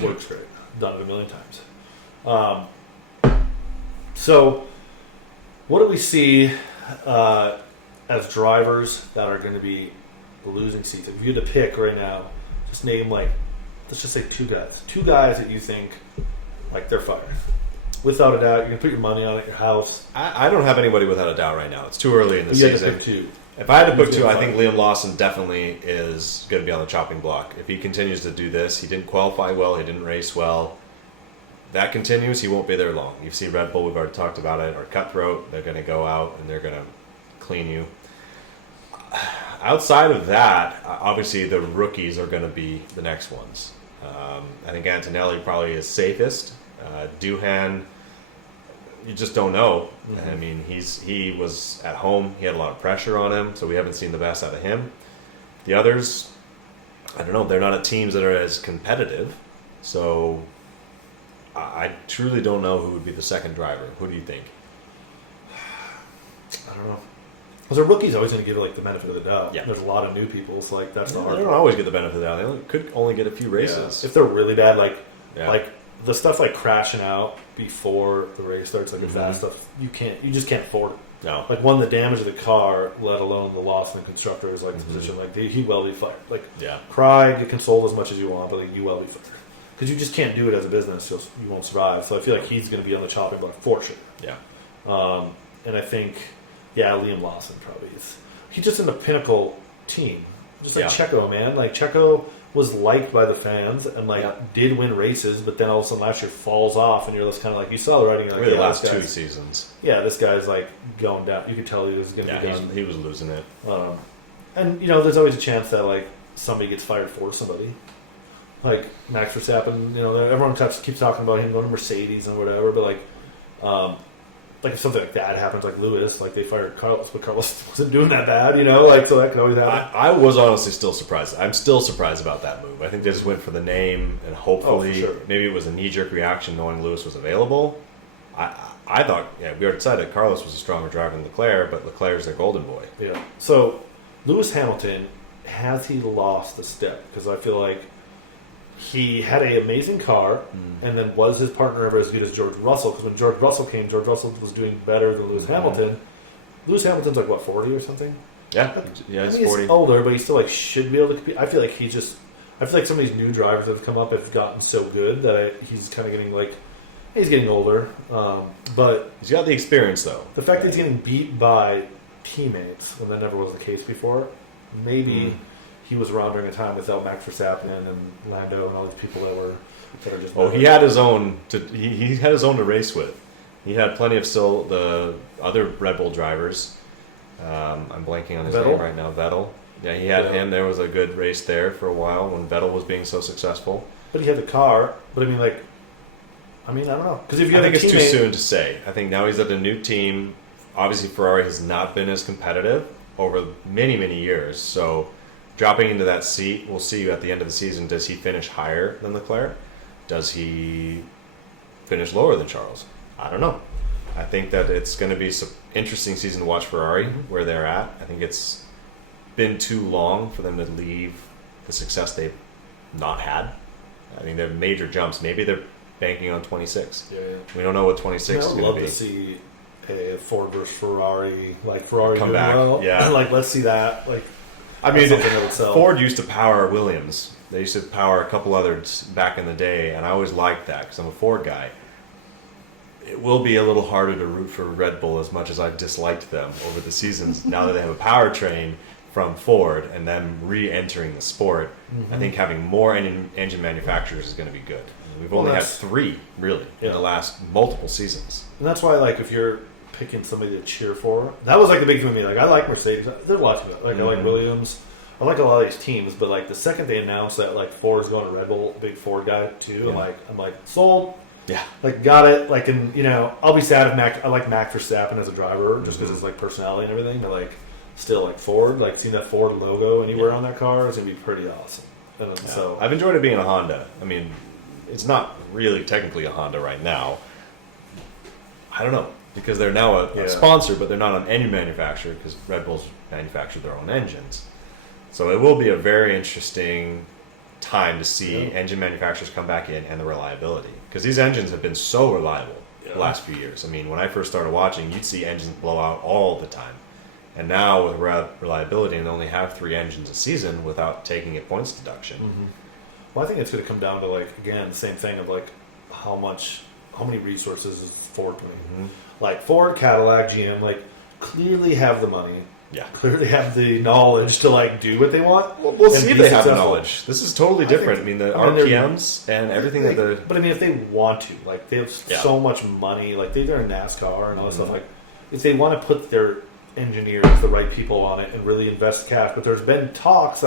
Works great. Done it a million times. So, what do we see as drivers that are going to be losing seats? If you had to pick right now, just name let's just say two guys. Two guys that you think they're fired. Without a doubt, you can put your money on it, your house. I don't have anybody without a doubt right now. It's too early in the season. You have to pick two. If I had to pick two, I think Liam Lawson definitely is going to be on the chopping block. If he continues to do this, he didn't qualify well, he didn't race well. That continues, he won't be there long. You see Red Bull, we've already talked about it, or Cutthroat. They're going to go out and they're going to clean you. Outside of that, obviously the rookies are going to be the next ones. I think Antonelli probably is safest. Doohan, you just don't know. Mm-hmm. I mean, he was at home. He had a lot of pressure on him, so we haven't seen the best out of him. The others, I don't know. They're not at teams that are as competitive, so I truly don't know who would be the second driver. Who do you think? I don't know. Because a rookie's always going to give the benefit of the doubt. Yeah. There's a lot of new people, so that's the hard. They don't always get the benefit of the doubt. They could only get a few races. Yeah. If they're really bad, like the stuff crashing out before the race starts, the fast stuff, you just can't afford it. No. One, the damage of the car, let alone the loss in the constructor's position, he will be fired. Cry, get consoled as much as you want, but you will be fired. because you just can't do it as a business. You won't survive. So I feel like he's going to be on the chopping block for sure. Yeah. And I think, Liam Lawson probably is. He's just in the pinnacle team. Just like Checo, man. Like, Checo was liked by the fans and, did win races, but then all of a sudden last year falls off, and you're just kind of like, you saw the writing. Like, really the last 2 seasons. Yeah, this guy's, going down. You could tell he was going to be done. He was losing it. And, there's always a chance that, somebody gets fired for somebody. Like, Max Verstappen, everyone keeps talking about him going to Mercedes and whatever, but, if something like that happens, like Lewis, they fired Carlos, but Carlos wasn't doing that bad, so that could always happen. I was honestly still surprised. I'm still surprised about that move. I think they just went for the name, and hopefully maybe it was a knee-jerk reaction knowing Lewis was available. I thought, we already decided Carlos was a stronger driver than Leclerc, but Leclerc's their golden boy. Yeah. So, Lewis Hamilton, has he lost a step? Because I feel like he had an amazing car, and then was his partner ever as good as George Russell? Because when George Russell came, George Russell was doing better than Lewis Hamilton. Lewis Hamilton's 40 or something? Yeah, he's 40. He's older, but he still should be able to compete. I feel like I feel like some of these new drivers that have come up have gotten so good that he's kind of getting he's getting older. But he's got the experience, though. The fact that he's getting beat by teammates, when that never was the case before, maybe he was around during a time without Max Verstappen and Lando and all these people that are just. Oh, he had his own he had his own to race with. He had plenty of still the other Red Bull drivers. I'm blanking on his name right now. Vettel. Yeah, he had him. There was a good race there for a while when Vettel was being so successful. But he had the car. But I don't know. Because if you I think it's too soon to say. I think now he's at a new team. Obviously, Ferrari has not been as competitive over many, many years. So, dropping into that seat, we'll see at the end of the season, does he finish higher than Leclerc? Does he finish lower than Charles? I don't know. I think that it's going to be some interesting season to watch Ferrari, where they're at. I think it's been too long for them to leave the success they've not had. I think they're major jumps. Maybe they're banking on 26. Yeah. We don't know what 26 is going to be. I'd love to see a Ford versus Ferrari, Ferrari come back. Well. Yeah, let's see that. Ford used to power Williams. They used to power a couple others back in the day, and I always liked that because I'm a Ford guy. It will be a little harder to root for Red Bull as much as I've disliked them over the seasons. Now that they have a powertrain from Ford and them re-entering the sport, I think having more engine manufacturers is going to be good. We've only had 3, really, in the last multiple seasons. And that's why, if you're picking somebody to cheer for, that was the big thing with me. I like Mercedes. There's a lot to it. I like Williams. I like a lot of these teams, but the second they announced that Ford's going to Red Bull, big Ford guy too, I'm like sold. Yeah. Got it. I'll be sad if I like Max Verstappen as a driver just because his personality and everything. But still Ford, seeing that Ford logo anywhere on that car is gonna be pretty awesome. And so I've enjoyed it being a Honda. I mean, it's not really technically a Honda right now. I don't know, because they're now a sponsor, but they're not an engine manufacturer because Red Bull's manufacture their own engines. So it will be a very interesting time to see engine manufacturers come back in and the reliability, because these engines have been so reliable the last few years. I mean, when I first started watching, you'd see engines blow out all the time. And now with reliability, and they only have 3 engines a season without taking a points deduction. Well, I think it's going to come down to again, the same thing of how many resources is Ford doing? Ford, Cadillac, GM, clearly have the money. Yeah, clearly have the knowledge to do what they want. We'll see if they have the knowledge. This is totally different. I mean, the RPMs and everything that the. But if they want to, they have so much money. They're in NASCAR and all that stuff. If they want to put their engineers, the right people on it, and really invest cash, but there's been talks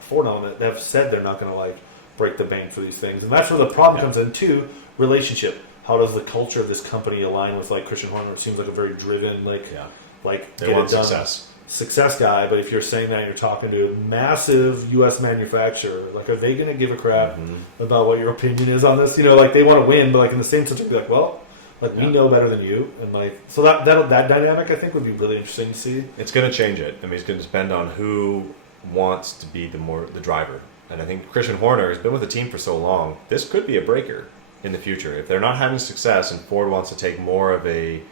Ford on it that have said they're not going to break the bank for these things, and that's where the problem comes in too. Relationship. How does the culture of this company align with Christian Horner? It seems like a very driven, they get want it done. Success guy, but if you're saying that you're talking to a massive U.S. manufacturer, are they going to give a crap about what your opinion is on this? They want to win, but in the same sense, be we know better than you, and so that dynamic I think would be really interesting to see. It's going to change it. I mean, it's going to depend on who wants to be the driver, and I think Christian Horner has been with the team for so long. This could be a breaker in the future if they're not having success, and Ford wants to take more of a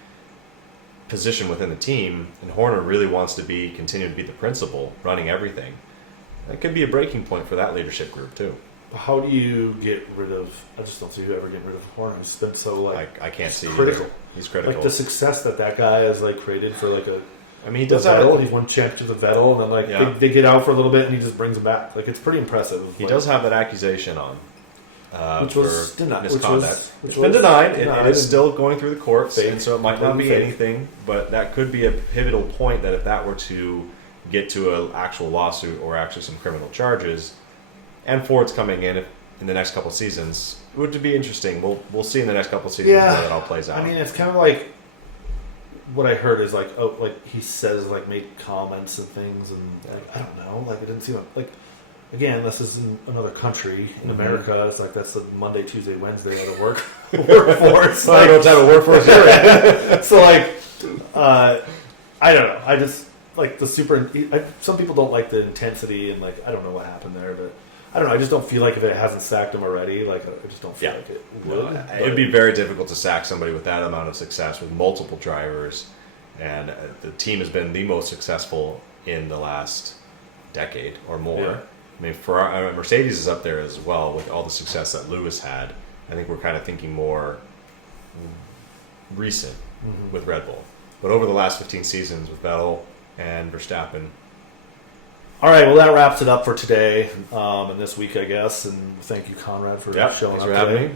position within the team, and Horner really wants to continue to be the principal running everything. That could be a breaking point for that leadership group too. how do you get rid of? I just don't see you ever getting rid of Horner. He's been so like I can't see critical. He's critical. Like the success that guy has like created for like a. I mean, he does have. Vettel, he's won championships with Vettel, and then like they get out for a little bit, and he just brings them back. Like it's pretty impressive. He does have that accusation on, which was denied. Misconduct. It's been denied. It is still going through the courts, and so it might not be anything. But that could be a pivotal point that if that were to get to an actual lawsuit or actually some criminal charges, and Ford's coming in the next couple of seasons, it would be interesting. We'll see in the next couple of seasons how that all plays out. I mean, it's kind of like. What I heard is like he says like made comments and things and like, I don't know, like it didn't seem like again, this is in another country in America. It's like that's the Monday, Tuesday, Wednesday of the workforce. I don't know what type of workforce you're in. So like I don't know. I just like the some people don't like the intensity and like I don't know what happened there, but I don't know. I just don't feel like if it hasn't sacked him already, like I just don't feel like it would. It would be very difficult to sack somebody with that amount of success with multiple drivers, and the team has been the most successful in the last decade or more. Yeah. I mean, Mercedes is up there as well with all the success that Lewis had. I think we're kind of thinking more recent with Red Bull, but over the last 15 seasons with Vettel and Verstappen. All right, well, that wraps it up for today and this week, I guess. And thank you, Conrad, for showing up today.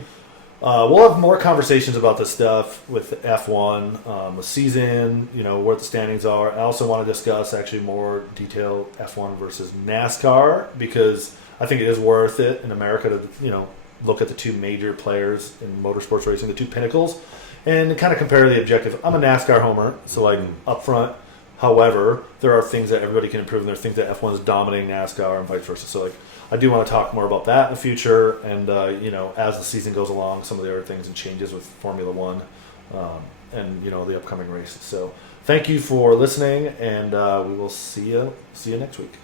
We'll have more conversations about this stuff with F1, the season, where the standings are. I also want to discuss actually more detailed F1 versus NASCAR because I think it is worth it in America to, look at the two major players in motorsports racing, the two pinnacles, and kind of compare the objective. I'm a NASCAR homer, so like up front. However, there are things that everybody can improve, and there are things that F1 is dominating NASCAR and vice versa. So, like, I do want to talk more about that in the future, and as the season goes along, some of the other things and changes with Formula One, and the upcoming races. So, thank you for listening, and we will see you next week.